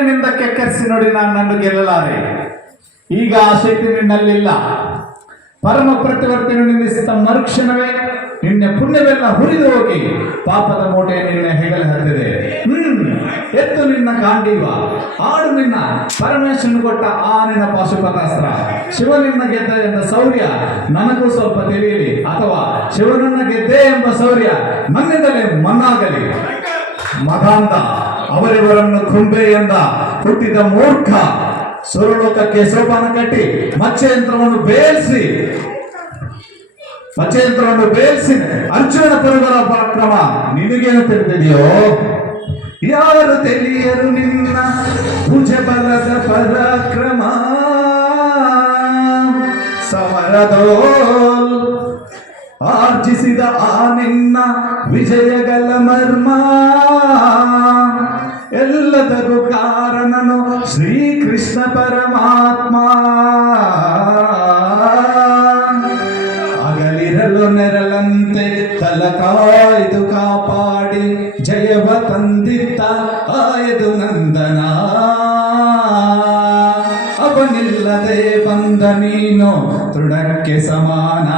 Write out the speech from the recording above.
ಬೆನ್ನಿನಿಂದ ಕೆಕ್ಕರಿಸಿ ನೋಡಿ ನನ್ನನ್ನು ಗೆಲ್ಲಲಾರೆ. ಈಗ ಆ ಶಕ್ತಿ ನಿನ್ನಲ್ಲಿಲ್ಲ. ಪರಮ ಪ್ರತಿವರ್ತನೆ ನಿಂದಿಸಿದ ಮರುಕ್ಷಣವೇ ನಿನ್ನೆ ಪುಣ್ಯವೆಲ್ಲ ಹುರಿದು ಹೋಗಿ ಪಾಪದ ಮೂಟೆ ನಿನ್ನ ಹೆಗಲ ಹತ್ತಿದೆ. ಎತ್ತು ನಿನ್ನ ಗಾಂಡೀವ, ಆಡು ನಿನ್ನ ಪರಮೇಶ್ವರನು ಕೊಟ್ಟ ಆ ನಿನ್ನ ಪಾಶುಪತಾಸ್ತ್ರ. ಶಿವನಿನ್ನ ಗೆದ್ದ ಎಂಬ ಶೌರ್ಯ ನನಗೂ ಸ್ವಲ್ಪ ತಿಳಿಯಲಿ, ಅಥವಾ ಶಿವನನ್ನ ಗೆದ್ದೆ ಎಂಬ ಶೌರ್ಯ ನನ್ನಿಂದಲೇ ಮನ್ನಾಗಲಿ. ಮದಾಂಧ ಅವರಿವರನ್ನು ಕುಂಬೆ ಎಂದ ಹುಟ್ಟಿದ ಮೂರ್ಖ ಸುರಲೋಕಕ್ಕೆ ಸೋಪಾನ ಕಟ್ಟಿ ಮಚ್ಚಯಂತ್ರವನ್ನು ಬೇಯಿಸಿ ಅರ್ಜುನ ಪುರುಗರ ಪರಾಕ್ರಮ ನಿನಗೇನು ತಿಳಿದಿದೆಯೋ? ಯಾರು ತಿಳಿಯರು ನಿನ್ನ ಭುಜ ಬಲದ ಪರಾಕ್ರಮ. ಸಮರದೋಲ್ ಆರ್ಜಿಸಿದ ಆ ನಿನ್ನ ವಿಜಯಗಳ ಮರ್ಮ. ಎಲ್ಲದಕ್ಕೂ ಕಾರಣನು ಶ್ರೀಕೃಷ್ಣ ಪರಮಾತ್ಮ. ಅಗಲಿರಲು ನೆರಳಂತೆ ತಲಕಾಯ್ದು ಕಾಪಾಡಿ ಜಯವ ತಂದಿದ್ದ ಆಯದು ನಂದನ. ಅವನಿಲ್ಲದೆ ಬಂದ ನೀನು ತೃಣಕ್ಕೆ ಸಮಾನ.